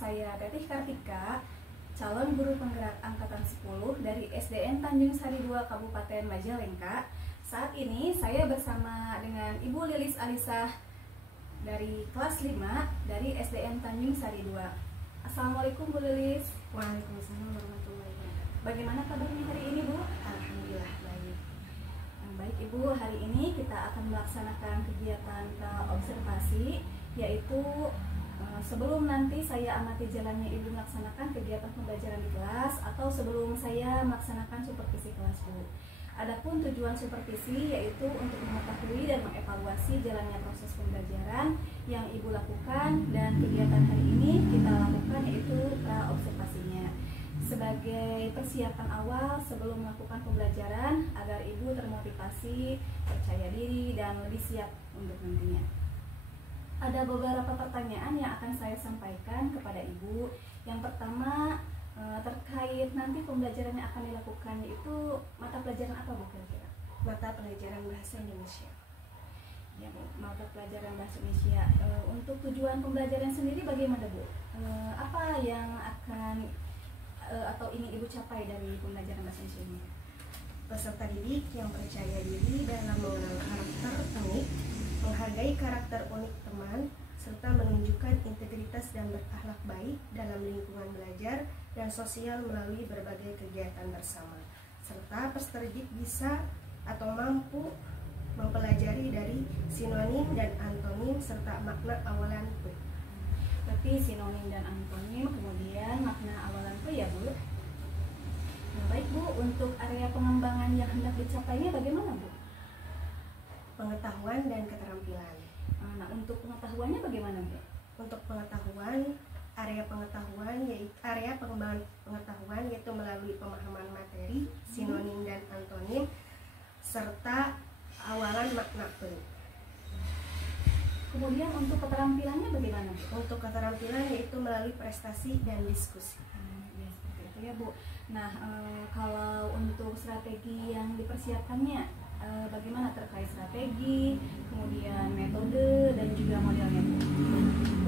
saya Tetih Kartika, calon guru penggerak angkatan 10 dari SDN Tanjung Sari 2 Kabupaten Majalengka. Saat ini saya bersama dengan Ibu Lilis Alisah dari kelas 5 dari SDN Tanjung Sari 2. Assalamualaikum Bu Lilis. Waalaikumsalam warahmatullahi wabarakatuh. Bagaimana kabarnya hari ini Bu? Alhamdulillah baik. Baik Ibu, hari ini kita akan melaksanakan kegiatan observasi, yaitu sebelum nanti saya amati jalannya Ibu melaksanakan kegiatan pembelajaran di kelas atau sebelum saya melaksanakan supervisi kelas Bu. Adapun tujuan supervisi yaitu untuk mengetahui dan mengevaluasi jalannya proses pembelajaran yang Ibu lakukan, dan kegiatan hari ini kita lakukan yaitu observasinya sebagai persiapan awal sebelum melakukan pembelajaran agar Ibu termotivasi, percaya diri, dan lebih siap untuk nantinya. Ada beberapa pertanyaan yang akan saya sampaikan kepada Ibu. Yang pertama terkait nanti pembelajaran yang akan dilakukan, yaitu mata pelajaran apa Bu kira-kira? Mata pelajaran bahasa Indonesia. Ya Bu, mata pelajaran bahasa Indonesia. Untuk tujuan pembelajaran sendiri bagaimana Bu? Apa yang akan atau ingin Ibu capai dari pembelajaran bahasa Indonesia ini? Peserta didik yang percaya diri dalam mengenal karakter unik, menghargai karakter unik teman, serta menunjukkan integritas dan berakhlak baik dalam lingkungan belajar dan sosial melalui berbagai kegiatan bersama. Serta peserta didik bisa atau mampu mempelajari dari sinonim dan antonim serta makna awalan P. Berarti sinonim dan antonim, kemudian makna awalan P ya Bu. Nah, baik Bu, untuk area pengembangan yang hendak dicapainya bagaimana Bu? Pengetahuan dan keterampilan. Nah, untuk pengetahuannya bagaimana Bu? Untuk pengetahuan, area pengembangan pengetahuan yaitu melalui pemahaman materi, sinonim dan antonim, serta awalan makna P. Kemudian untuk keterampilannya bagaimana Bu? Untuk keterampilan yaitu melalui prestasi dan diskusi. Ya, seperti itu ya Bu. Nah, kalau untuk strategi yang dipersiapkannya, bagaimana terkait strategi, kemudian metode dan juga modelnya Bu?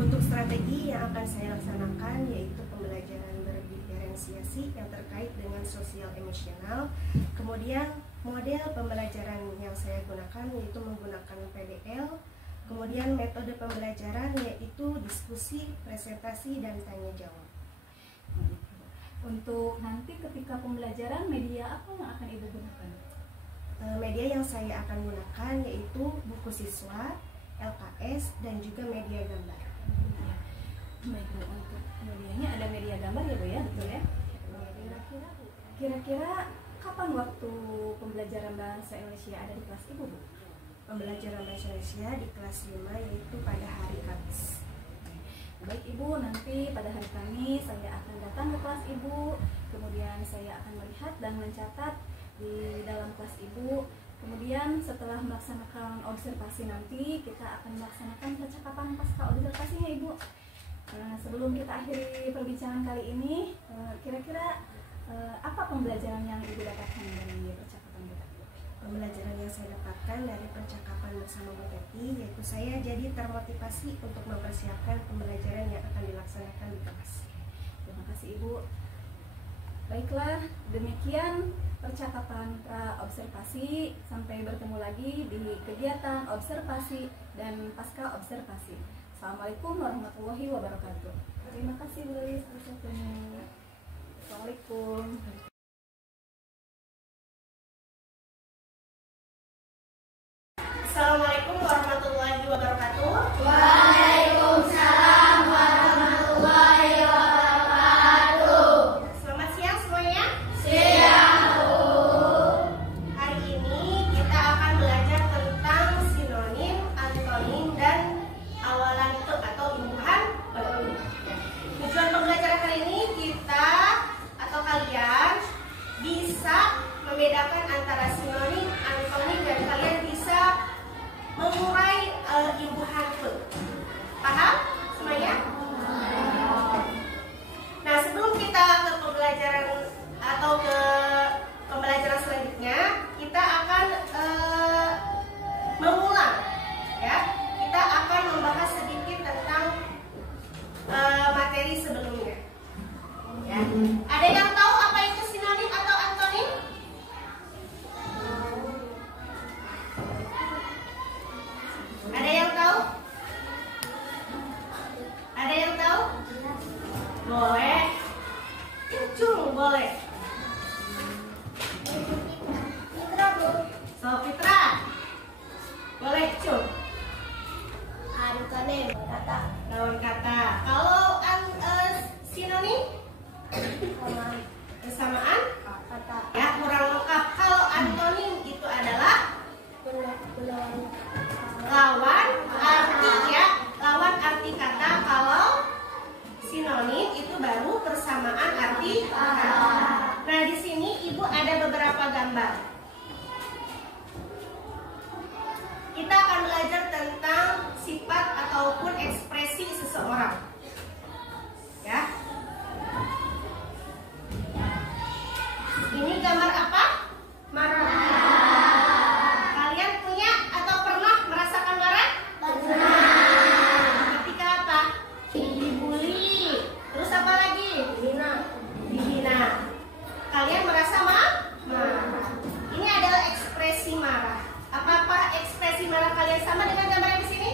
Untuk strategi yang akan saya laksanakan yaitu pembelajaran berdiferensiasi yang terkait dengan sosial emosional. Kemudian model pembelajaran yang saya gunakan yaitu menggunakan PBL. Kemudian metode pembelajaran yaitu diskusi, presentasi, dan tanya jawab. Untuk nanti ketika pembelajaran, media apa yang akan Ibu gunakan? Media yang saya akan gunakan yaitu buku siswa, LKS, dan juga media gambar. Baik Bu, untuk medianya ada media gambar ya Bu ya, betul ya? Kira-kira kapan waktu pembelajaran bahasa Indonesia ada di kelas Ibu Bu? Pembelajaran bahasa Indonesia di kelas 5 yaitu pada hari Kamis. Baik Ibu, nanti pada hari Kamis saya akan datang ke kelas Ibu, kemudian saya akan melihat dan mencatat di dalam kelas Ibu. Kemudian setelah melaksanakan observasi nanti kita akan melaksanakan percakapan pasca observasinya Ibu. Sebelum kita akhiri perbincangan kali ini, kira-kira apa pembelajaran yang Ibu dapatkan dari percakapan kita? Pembelajaran yang saya dapatkan dari percakapan bersama Bu Teti yaitu saya jadi termotivasi untuk mempersiapkan pembelajaran yang akan dilaksanakan di kelas. Terima kasih Ibu. Baiklah, demikian percakapan observasi. Sampai bertemu lagi di kegiatan observasi dan pasca observasi. Assalamualaikum warahmatullahi wabarakatuh. Terima kasih Bu Lilis. Assalamualaikum. Assalamualaikum warahmatullahi wabarakatuh. Waalaikumsalam warahmatullahi wabarakatuh. Selamat siang semuanya. Siang Bu. Hari ini kita akan belajar tentang sinonim, antonim, dan awalan P atau imbuhan P. Tujuan pembelajaran kali ini kita atau kalian Boleh. Cung boleh. So Fitra. Boleh cung. Antonim kata Lawan kata. Kalau sinonim persamaan kata ya kurang lengkap. Kalau antonim itu adalah lawan arti ya, lawan arti kata. Kalau sinonim itu baru persamaan arti kata. Nah, di sini Ibu ada beberapa gambar. Kita akan belajar tentang sifat ataupun ekspresi seseorang. Ya. Ini gambar apa? Marah. Kalian punya atau pernah merasakan marah? Pernah. Ketika apa? Dibully. Terus apa lagi? Dihina. Kalian merasa marah? Ini adalah ekspresi marah. Apa ekspresi marah kalian sama dengan gambar yang di sini?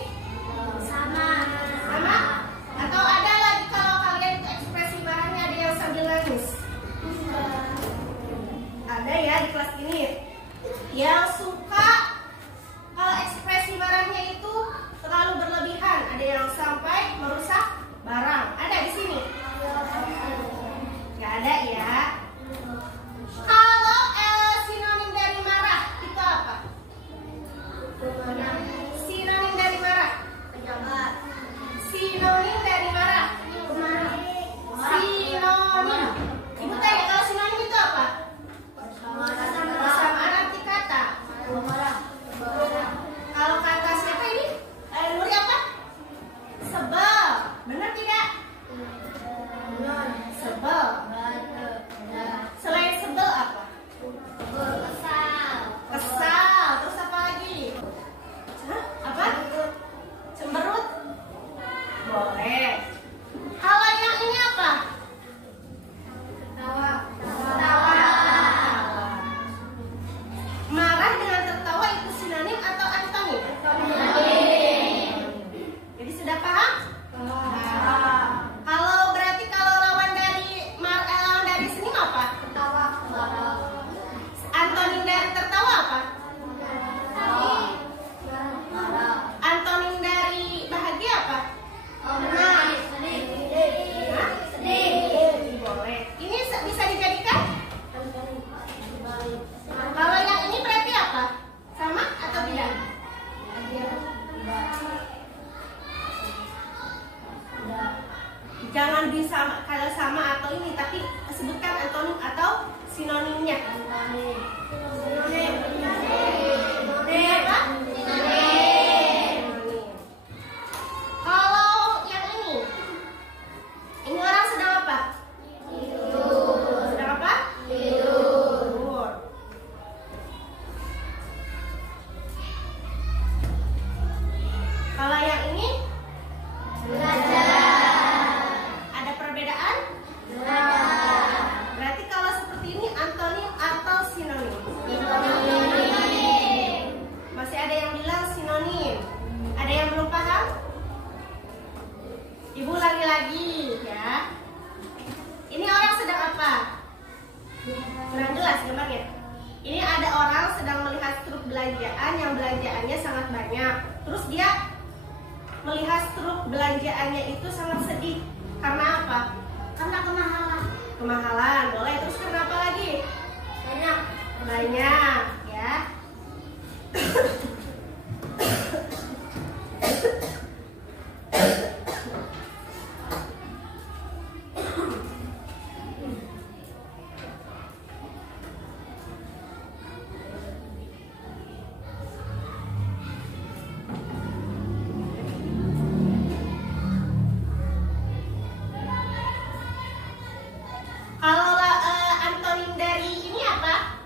sama Sama? Atau ada lagi kalau kalian itu ekspresi marahnya ada yang sambil nangis? Ada ya di kelas ini. Yang suka kalau ekspresi marahnya itu terlalu berlebihan, ada yang sampai merusak barang. Ada di sini? Gak ada ya. Kalau sinonim dari marah itu apa? Sinonim dari marah. Sinonim dari marah. Sinonim. Ibu tanya kalau sinonim itu apa? Persamaan arti kata. Kalau kata siapa ini? Nuri apa? Sebel. Benar tidak? Sebel. Selain sebel apa? Kesal. Terus apa lagi? Hah? Apa? Cemberut? Boleh. Kalau yang ini apa? Tertawa. Marah dengan tertawa itu sinonim atau antonim? Jadi sudah paham? Kalau berarti kalau lawan dari senyum apa? Antonim dari tertawa apa? Antonim dari bahagia apa? Hah? Boleh. Ini bisa dijadikan? Kalau yang ini berarti apa? Sama atau tidak? Jangan bisa kalau sama atau ini, tapi sebutkan antonim atau sinonimnya. Sinonim. Apa? Kalau yang ini orang sedang apa? Sedang apa? Tidur. Kalau yang ini? Ada perbedaan? Berarti kalau seperti ini antonim atau sinonim? Masih ada yang bilang sinonim. Ada yang belum paham? Ibu ulangi lagi ya. Ini orang sedang apa? Kurang jelas gambarnya. Ini ada orang sedang melihat truk belanjaan yang belanjaannya sangat banyak. Terus dia melihat truk belanjaannya itu sangat sedih. Karena apa? karena kemahalan Kemahalan. Boleh. Terus kenapa lagi? Banyak ya. Kalau antonim dari ini apa?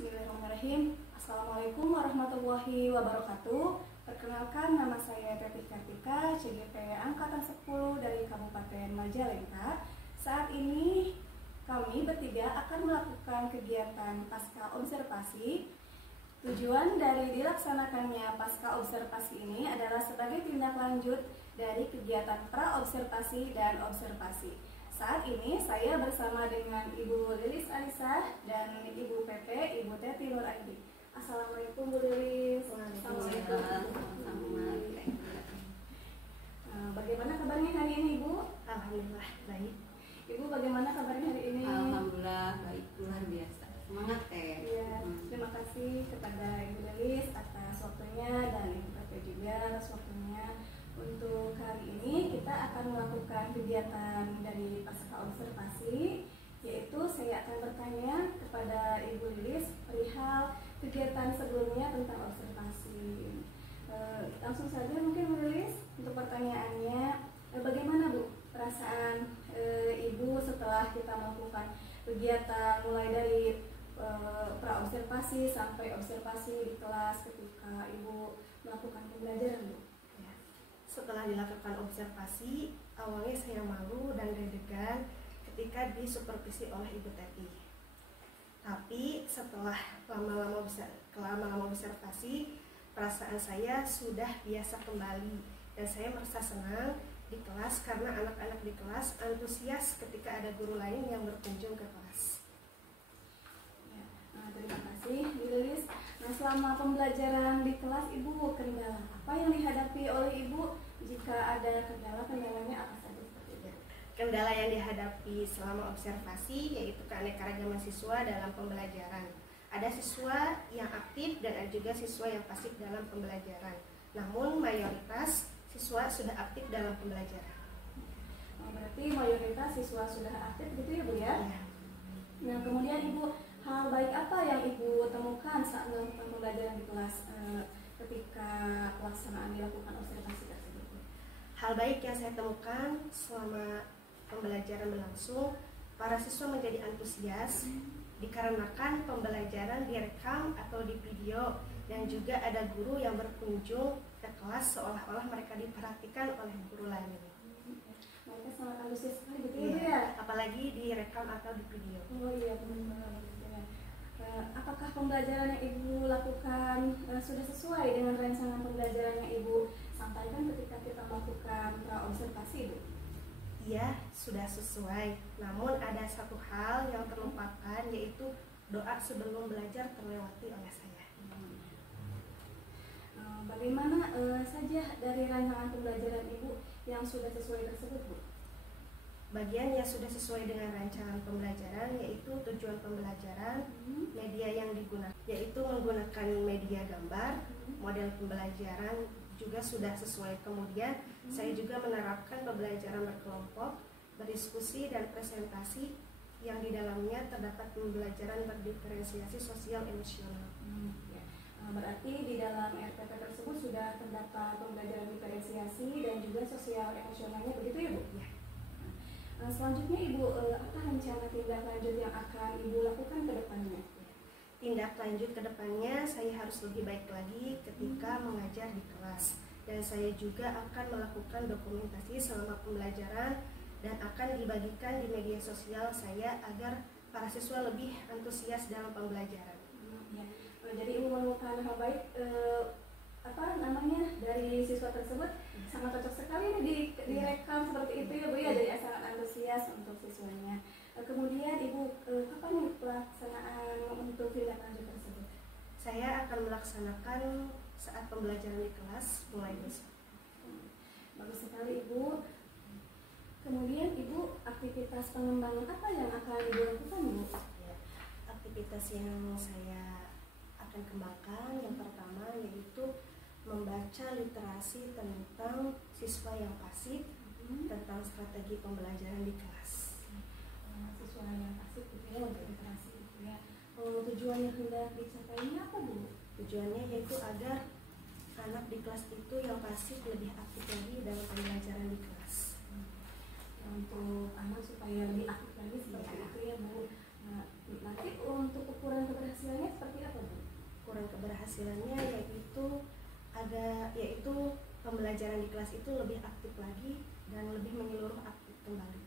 Bismillahirrahmanirrahim. Assalamualaikum warahmatullahi wabarakatuh. Perkenalkan, nama saya Teti Kartika, CGP Angkatan 10 dari Kabupaten Majalengka. Saat ini kami bertiga akan melakukan kegiatan pasca observasi. Tujuan dari dilaksanakannya pasca observasi ini adalah sebagai tindak lanjut dari kegiatan pra-observasi dan observasi. Saat ini saya bersama dengan Ibu Lilis Alisa dan Ibu Pepe, Ibu Teti Nur Aidi. Assalamualaikum Bu Lilis. Waalaikumsalam. Bagaimana kabarnya hari ini Ibu? Alhamdulillah baik. Ibu bagaimana kabarnya hari ini? Alhamdulillah baik, luar biasa. Semangat Teh. Ya, terima kasih kepada Ibu Lilis atas waktunya dan Ibu Pepe juga atas waktunya. Untuk hari ini kita akan melakukan kegiatan dari pasca observasi, yaitu saya akan bertanya kepada Ibu Lilis perihal kegiatan sebelumnya tentang observasi. Langsung saja mungkin Bu Lilis untuk pertanyaannya, bagaimana Bu perasaan Ibu setelah kita melakukan kegiatan mulai dari pra-observasi sampai observasi di kelas ketika Ibu melakukan pembelajaran Bu? Setelah dilakukan observasi, awalnya saya malu dan deg-degan ketika disupervisi oleh Ibu Teti. Tapi setelah lama-lama observasi, perasaan saya sudah biasa kembali dan saya merasa senang di kelas karena anak-anak di kelas antusias ketika ada guru lain yang berkunjung ke kelas. Terima kasih Bu Lilis. Nah, selama pembelajaran di kelas Ibu, kendala apa yang dihadapi oleh Ibu? Jika ada kendalanya apa saja seperti itu? Kendala yang dihadapi selama observasi yaitu keanekaragaman siswa dalam pembelajaran. Ada siswa yang aktif dan ada juga siswa yang pasif dalam pembelajaran. Namun mayoritas siswa sudah aktif dalam pembelajaran. Berarti mayoritas siswa sudah aktif gitu ya Bu ya? Ya. Nah, kemudian Ibu, hal baik apa yang Ibu temukan saat melakukan pembelajaran di kelas ketika pelaksanaan dilakukan observasi tersebut? Hal baik yang saya temukan selama pembelajaran berlangsung, para siswa menjadi antusias dikarenakan pembelajaran direkam atau di video dan juga ada guru yang berkunjung ke kelas seolah-olah mereka diperhatikan oleh guru lain. Mereka sangat antusias sekali gitu ya? Apalagi direkam atau di video. Oh iya, benar-benar. Apakah pembelajaran yang Ibu lakukan sudah sesuai dengan rancangan pembelajaran yang Ibu sampaikan ketika kita melakukan pra-observasi, Bu? Iya, sudah sesuai. Namun ada satu hal yang terlupakan, yaitu doa sebelum belajar terlewati oleh saya. Bagaimana saja dari rancangan pembelajaran Ibu yang sudah sesuai tersebut, Bu? Bagian yang sudah sesuai dengan rancangan pembelajaran yaitu tujuan pembelajaran, media yang digunakan, yaitu menggunakan media gambar, model pembelajaran juga sudah sesuai. Kemudian saya juga menerapkan pembelajaran berkelompok, berdiskusi dan presentasi yang di dalamnya terdapat pembelajaran berdiferensiasi sosial emosional. Berarti di dalam RPP tersebut sudah terdapat pembelajaran diferensiasi dan juga sosial emosionalnya, begitu ya Bu? Ya. Selanjutnya Ibu, apa rencana tindak lanjut yang akan Ibu lakukan ke depannya? Tindak lanjut ke depannya saya harus lebih baik lagi ketika mengajar di kelas. Dan saya juga akan melakukan dokumentasi selama pembelajaran dan akan dibagikan di media sosial saya agar para siswa lebih antusias dalam pembelajaran. Jadi Ibu menemukan hal baik dari siswa tersebut sangat cocok sekali nih direkam seperti itu ya Bu ya, jadi sangat antusias untuk siswanya. Kemudian Ibu, kapan nih pelaksanaan untuk tindak lanjut tersebut? Saya akan melaksanakan saat pembelajaran di kelas mulai besok. Bagus sekali Ibu. Kemudian Ibu, aktivitas pengembangan apa yang akan Ibu lakukan Bu? Aktivitas yang saya akan kembangkan yang pertama yaitu membaca literasi tentang siswa yang pasif, tentang strategi pembelajaran di kelas. Siswa yang pasif gitu ya, untuk literasi gitu ya. Tujuan yang hendak dicapainya apa Bu? Tujuannya yaitu agar anak di kelas itu yang pasif lebih aktif lagi dalam pembelajaran di kelas. Untuk anak supaya lebih aktif lagi seperti itu ya Bu. Nah, nanti untuk ukuran keberhasilannya seperti keberhasilannya yaitu pembelajaran di kelas itu lebih aktif lagi dan lebih menyeluruh aktif kembali.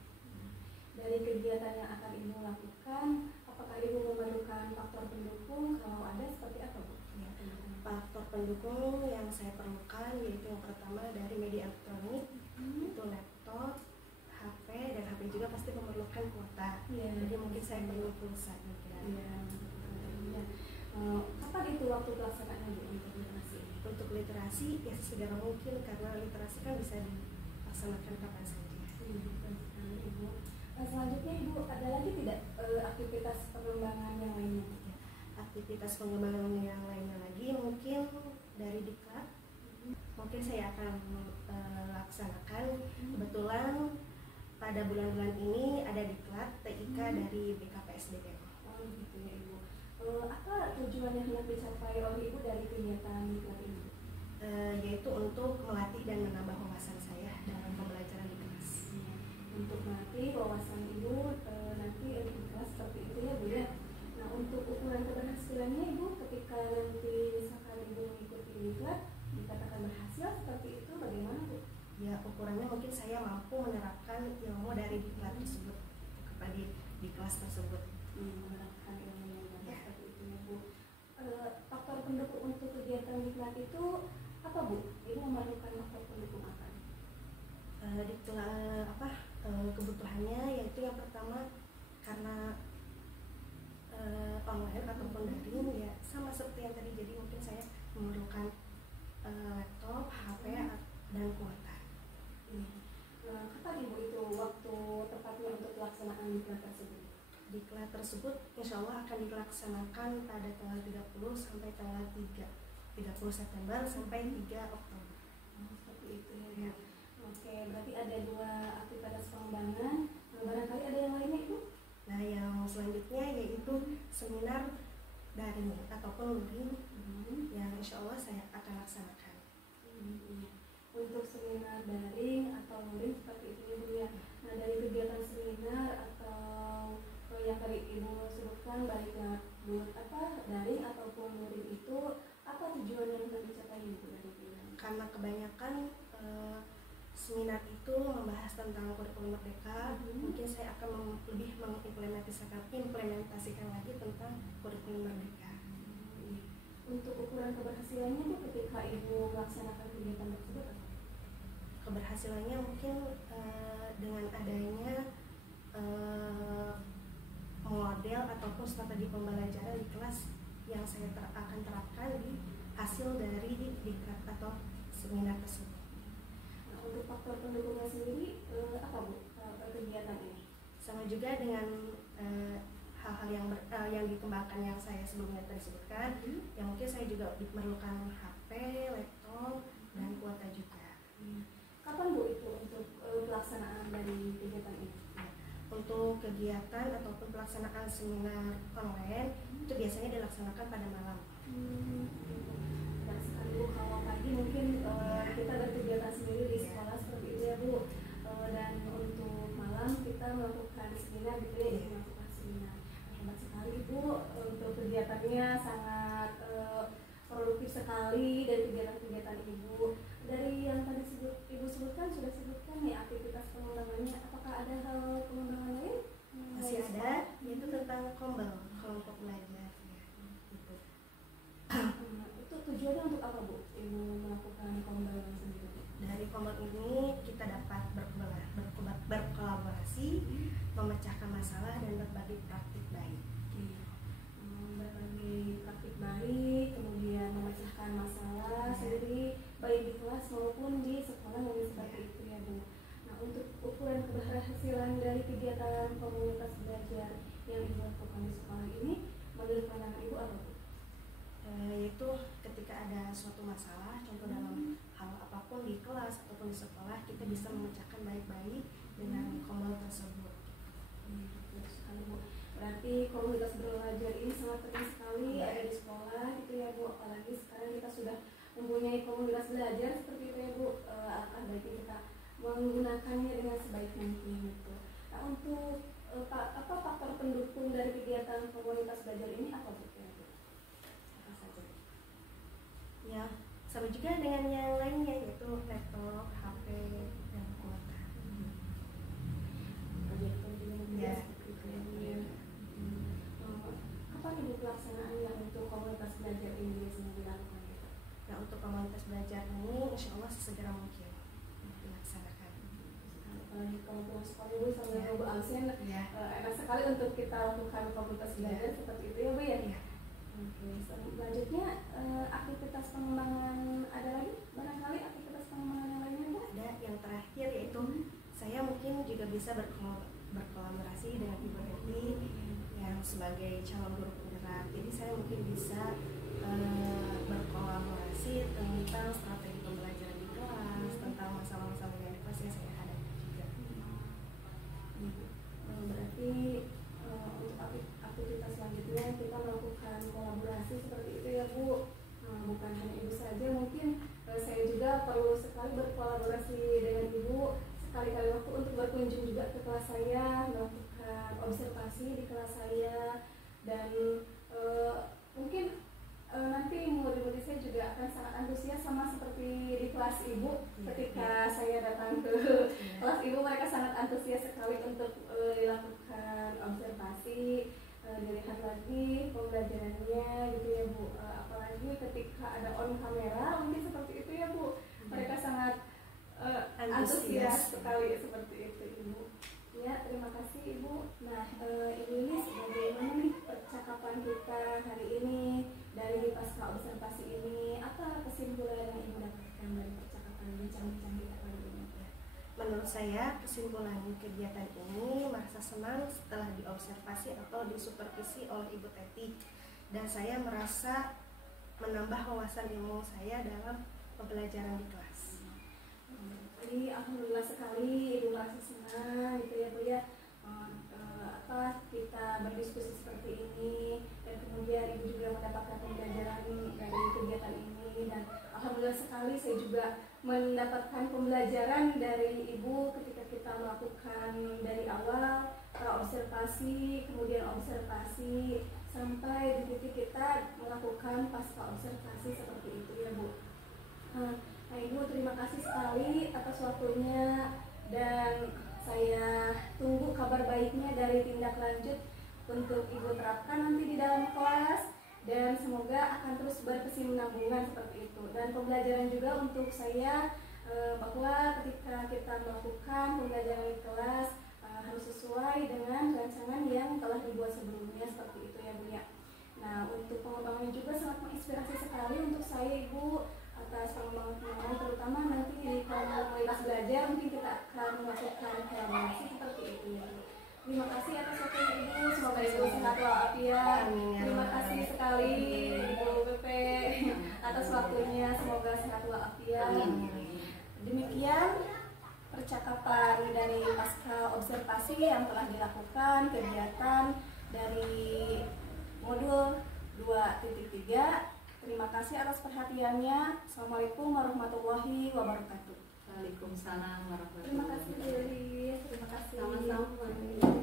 Dari kegiatan yang akan Ibu lakukan, apakah Ibu memerlukan faktor pendukung? Kalau ada, seperti apa, Bu? Ya, faktor pendukung yang saya perlukan yaitu yang pertama dari media elektronik, itu laptop, HP, dan HP juga pasti memerlukan kuota. Jadi mungkin saya perlu pulsa juga. Kapan itu waktu pelaksanaannya, Bu, untuk literasi ini? Untuk literasi ya segera mungkin, karena literasi kan bisa dilaksanakan kapan saja. Ibu. Selanjutnya Ibu ada lagi tidak aktivitas pengembangan yang lainnya? Aktivitas pengembangan yang lainnya lagi mungkin dari diklat. Mungkin saya akan laksanakan. Kebetulan pada bulan-bulan ini ada diklat TIK dari BKPSDM. Oh gitu ya Ibu. Apa tujuan yang hendak dicapai oleh Ibu dari kegiatan diklat ini? Yaitu untuk melatih dan menambah wawasan saya dalam pembelajaran di kelas. Untuk melatih wawasan Ibu nanti di kelas seperti itu ya Bu ya. Nah, untuk ukuran keberhasilannya Ibu ketika nanti misalkan Ibu mengikuti diklat dikatakan berhasil seperti itu, bagaimana Bu? Ya, ukurannya mungkin saya mampu menerapkan ilmu dari diklat tersebut kepada di kelas tersebut. Menerapkan ilmu yang baik seperti itu ya Bu. Faktor pendukung untuk kegiatan diklat itu apa Bu? Ibu memerlukan faktor pendukung apa? Kebutuhannya yaitu yang pertama karena online ataupun daring ya sama seperti yang tadi, jadi mungkin saya memerlukan laptop, HP, dan kuota. Kapan Ibu itu waktu tepatnya untuk pelaksanaan diklat tersebut? Diklat tersebut insya Allah akan dilaksanakan pada tanggal 30 sampai tanggal 30 September sampai 3 Oktober. Seperti itu ya. Oke, berarti ada 2 aktivitas pengembangan. Barangkali ada yang lainnya Ibu? Nah, yang selanjutnya yaitu seminar daring ataupun luring yang insya Allah saya akan laksanakan. Untuk seminar daring atau luring seperti itu Ibu ya. Nah, dari kegiatan seminar atau yang tadi Ibu sebutkan baik daring ataupun luring itu apa tujuan yang akan dicapai Ibu dari itu? Karena kebanyakan seminar itu membahas tentang kurikulum merdeka, mungkin saya akan lebih mengimplementasikan lagi tentang kurikulum merdeka. Untuk ukuran keberhasilannya Bu ketika Ibu melaksanakan kegiatan tersebut? Keberhasilannya mungkin dengan adanya model ataupun strategi pembelajaran di kelas yang saya akan terapkan di hasil dari diklat atau seminar tersebut. Nah, untuk faktor pendukungnya sendiri apa Bu kegiatan ini? Sama juga dengan hal-hal yang dikembangkan yang saya sebelumnya tadi sebutkan, yang mungkin saya juga diperlukan HP, laptop, dan kuota juga. Kapan Bu itu untuk pelaksanaan dari kegiatan ini? Untuk kegiatan ataupun pelaksanaan seminar online itu biasanya dilaksanakan pada malam. Dan sekali Bu, kalau pagi mungkin kita berkegiatan sendiri di sekolah seperti itu ya Bu. Dan untuk malam kita melakukan seminar gitu ya, melakukan seminar. Hebat sekali Ibu, untuk kegiatannya sangat produktif sekali dari kegiatan-kegiatan Ibu. Dari yang tadi Ibu sebutkan, sudah sebutkan nih aktivitas pengembangannya. Apakah ada hal pengembangan lain? Masih ada, yaitu tentang kelompok belajar. Gitu. Itu tujuannya untuk apa Bu? Ibu melakukan pengembangan sendiri? Dari Kombel ini kita dapat berkolaborasi, memecahkan masalah, dan berbagi praktik baik. Berbagi praktik baik, kemudian memecahkan masalah sendiri baik di kelas maupun di sekolah yang seperti itu ya Bu. Nah, untuk ukuran keberhasilan dari kegiatan komunitas belajar yang Ibu lakukan di sekolah ini, menurut pandangan Ibu apa Bu? Yaitu ketika ada suatu masalah, contoh dalam hal apapun di kelas ataupun di sekolah, kita bisa memecahkan baik-baik dengan kombel tersebut. Betul sekali Bu. Berarti komunitas belajar ini sangat penting sekali ada di sekolah gitu ya Bu. Apalagi sekarang kita sudah mempunyai komunitas belajar seperti itu ya Bu. Alangkah baiknya kita menggunakannya dengan sebaik mungkin gitu. Nah, untuk faktor pendukung dari kegiatan komunitas belajar ini apa Bu? Apa saja? Ya, sama juga dengan yang lainnya yaitu laptop, HP, dan kuota. Ya, Apa ibu pelaksanaan yang untuk komunitas belajar ini biasanya dilakukan gitu? nah untuk komunitas belajar ini insya Allah sesegera mungkin dilaksanakan. Kalau di kampung sekolah ibu sambil Ya. nunggu absen, Ya. enak sekali untuk kita lakukan komunitas belajar seperti itu ya bu ya. Ya. Oke, selanjutnya aktivitas pengembangan ada lagi? Barangkali aktivitas pengembangan yang lainnya bu? Ada yang terakhir yaitu saya mungkin juga bisa berkolaborasi dengan Ibu Eti yang sebagai calon guru penggerak. Jadi saya mungkin bisa berkolaborasi tentang strategi pembelajaran di kelas, tentang masalah-masalah yang di kelas yang saya hadapi juga. Berarti untuk aktivitas selanjutnya kita melakukan kolaborasi seperti itu ya bu. Bukan hanya ibu saja, mungkin saya juga perlu sekali berkolaborasi dengan ibu sekali-kali waktu untuk berkunjung juga ke kelas saya, melakukan observasi di kelas saya, dan mungkin nanti murid-murid saya juga akan sangat antusias sama seperti di kelas ibu. Ketika saya datang ke kelas ibu, mereka sangat antusias sekali untuk dilakukan observasi, dilihat lagi pembelajarannya gitu ya bu. Apalagi ketika ada on kamera mungkin seperti itu ya bu, mereka sangat antusias sekali seperti itu ibu. Ya, terima kasih ibu. Nah, ibu Lilis, bagaimana nih percakapan kita hari ini dari pasca observasi ini? Apa kesimpulan yang ibu dapatkan dari percakapan bincang-bincang kita kali ini? Menurut saya kesimpulan kegiatan ini merasa senang setelah diobservasi atau disupervisi oleh Ibu Teti, dan saya merasa menambah wawasan ilmu saya dalam pembelajaran di kelas. Jadi alhamdulillah sekali ibu merasa senang gitu ya bu ya, kita berdiskusi seperti ini, dan kemudian ibu juga mendapatkan pembelajaran dari kegiatan ini, dan alhamdulillah sekali saya juga mendapatkan pembelajaran dari ibu ketika kita melakukan dari awal observasi, kemudian observasi sampai di titik kita melakukan pasca observasi seperti itu ya bu. Nah, ibu terima kasih sekali atas waktunya, dan saya tunggu kabar baiknya dari tindak lanjut untuk ibu terapkan nanti di dalam kelas, dan semoga akan terus berkesinambungan seperti itu. Dan pembelajaran juga untuk saya bahwa ketika kita melakukan pembelajaran di kelas harus sesuai dengan rancangan yang telah dibuat sebelumnya seperti itu ya bu ya. Nah, untuk pengembangannya juga sangat menginspirasi sekali untuk saya ibu, atas pengembangan terutama nanti di komunitas belajar mungkin kita akan melakukan kolaborasi seperti itu ya. Terima kasih atas waktunya ibu, semoga ibu sehat walafiat. Terima kasih sekali ibu BP atas waktunya, semoga sehat walafiat. Demikian percakapan dari pasca observasi yang telah dilakukan kegiatan dari modul 2.3. Terima kasih atas perhatiannya. Assalamualaikum warahmatullahi wabarakatuh. Waalaikumsalam warahmatullahi Terima kasih wabarakatuh. Dewi. Terima kasih. Sama-sama.